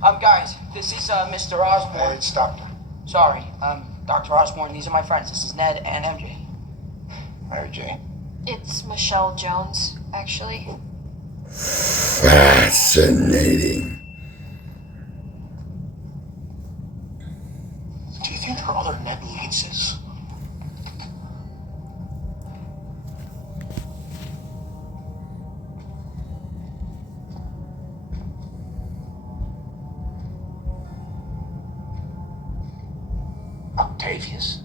Guys, this is, Mr. Osborn. Hey, it's Doctor. Sorry, Dr. Osborn. These are my friends. This is Ned and MJ. Mary Jane. It's Michelle Jones, actually. Fascinating. Do you think there are other Ned Leedses? Octavius?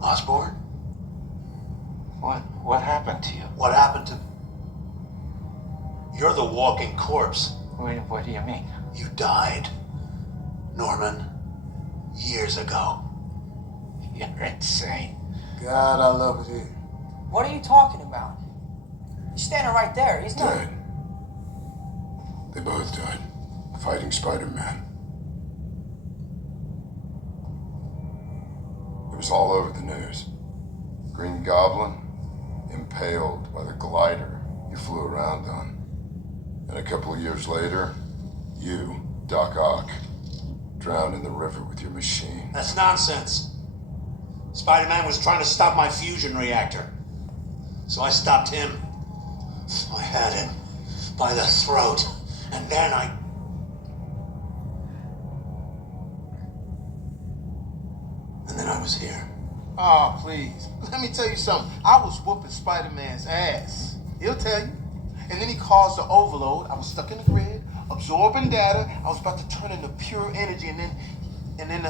Osborn? What happened to you? What happened to... You're the walking corpse. What do you mean? You died, Norman, years ago. You're insane. God, I love it here. What are you talking about? He's standing right there. He's not... Dead. They both died. Fighting Spider-Man. It was all over the news. Green Goblin impaled by the glider you flew around on. And a couple of years later, you, Doc Ock, drowned in the river with your machine. That's nonsense. Spider-Man was trying to stop my fusion reactor. So I stopped him. I had him by the throat. And then I... And then I was here. Oh, please. Let me tell you something. I was whooping Spider-Man's ass. He'll tell you. And then he caused the overload. I was stuck in the grid, absorbing data. I was about to turn into pure energy, and then,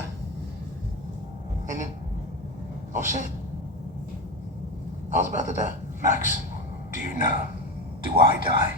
oh shit. I was about to die. Max, do you know? Do I die?